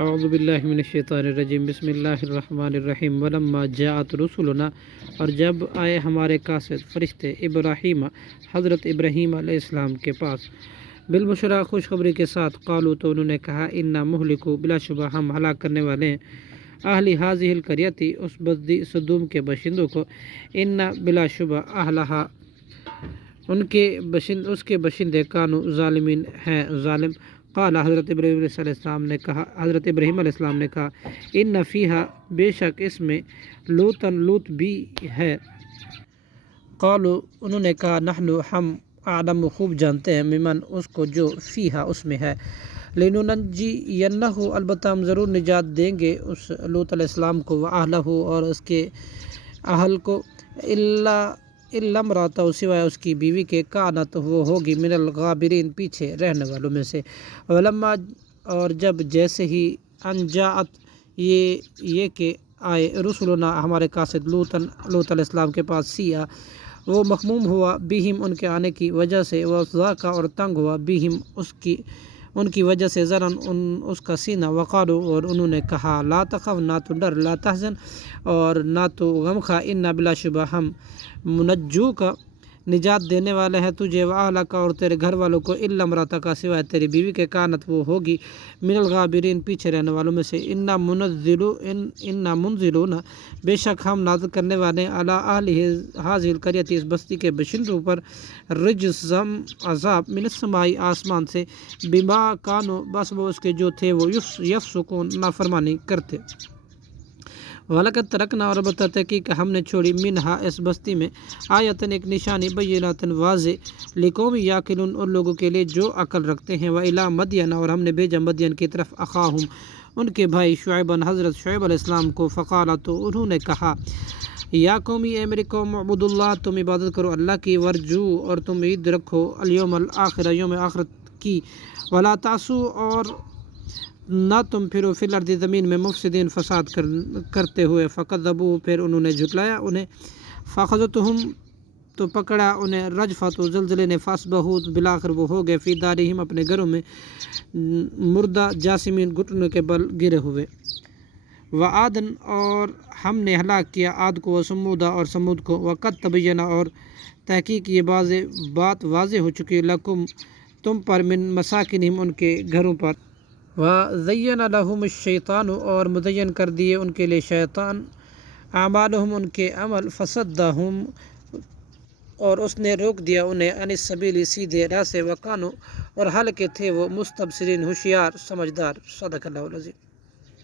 اعوذ باللہ من الشیطان الرجیم بسم اللہ الرحمن الرحیم ولما جاءت رسلنا، اور جب آئے ہمارے قاصد فرشتے ابراہیم حضرت ابراہیم علیہ السلام کے پاس بالبشرا خوشخبری کے ساتھ، قالوا تو انہوں نے کہا، انا مہلکو بلا شبہ ہم ہلاک کرنے والے ہیں، اہلی حاضی القریتی اس بستی صدوم کے باشندوں کو، انا بلا شبہ اہلہا اس کے باشندے کانو ظالمین ہیں ظالم۔ قال حضرت ابراہیم علیہ السلام نے کہا ان فیہا بے شک اس میں لوط بھی ہے۔ قالوا انہوں نے کہا نحن ہم اعلم خوب جانتے ہیں ممن اس کو جو فیہا اس میں ہے، لننجینہ البتہ ہم ضرور نجات دیں گے اس لوط علیہ السلام کو، واہلہ اور اس کے اہل کو، الا امرأتہ سوائے اس کی بیوی کے، کانت وہ ہوگی من الغابرین پیچھے رہنے والوں میں سے۔ ولما اور جب جیسے ہی انجاءت یہ کہ آئے رسولنا ہمارے قاصد لوط علیہ السلام کے پاس، سیاہ وہ مخموم ہوا بہم ان کے آنے کی وجہ سے، وضاق اور تنگ ہوا بہم ان کی وجہ سے، ذرن اس کا سینہ، وقالوا اور انہوں نے کہا لا تخف نہ تو ڈر، لا تحزن اور نہ تو غم خا، انا بلا شبہ ہم منجو کا نجات دینے والے ہیں تجھے، واہلک اور تیرے گھر والوں کو، الا امرأتک کا تیری بیوی کے، کانت وہ ہوگی من الغابرین پیچھے رہنے والوں میں سے، انا منزلون بے شک ہم نازل کرنے والے علی اہل ہذہ القریۃ اس بستی کے باشندوں پر، رجزم عذاب من السماء آسمان سے، بما کانوا بس وہ اس کے جو تھے وہ یفسقون نافرمانی کرتے۔ وَلَقَدْ تَرَكْنَا اور البتہ تحقیق ہم نے چھوڑی منہا اس بستی میں، آیتن ایک نشانی، بیناتن واضح، لقوم یعقلون ان لوگوں کے لیے جو عقل رکھتے ہیں، وَإِلَىٰ مدین اور ہم نے بھیجا مدین کی طرف، اخاہم ان کے بھائی شعیباً حضرت شعیب علیہ السلام کو، فقال تو انہوں نے کہا یا قومی اے میری قوم، اعبدوا اللہ تم عبادت کرو اللہ کی، ورجو اور تم امید رکھو الیوم الآخر یوم آخرت کی، ولا تعصوا اور نہ تم پھرو فی الارض زمین میں، مفسدین فساد کرتے ہوئے، فکذبوا پھر انہوں نے جھٹلایا انہیں، فاخذتہم تو پکڑا انہیں، رجفۃ زلزلے نے، فاصبحوا بالآخر وہ ہو گئے، فی دارہم اپنے گھروں میں، مردہ جاسمین گھٹنوں کے بل گرے ہوئے۔ وعادن اور ہم نے ہلاک کیا عاد کو، وثمود اور سمود کو، وقد تبین اور تحقیق یہ بات واضح ہو چکی، لکم تم پر، من مساکنہم ان کے گھروں پر، وَزَيَّنَ لَهُمُ الشَّيْطَانُ اور مزین کر دیے ان کے لیے شیطان، اعمالہم ان کے عمل، فصدہم اور اس نے روک دیا انہیں، عن السبیل سیدھے راہ سے، وکانوا اور حالانکہ تھے وہ مستبصرین ہوشیار سمجھدار۔ صدق اللہ العظیم۔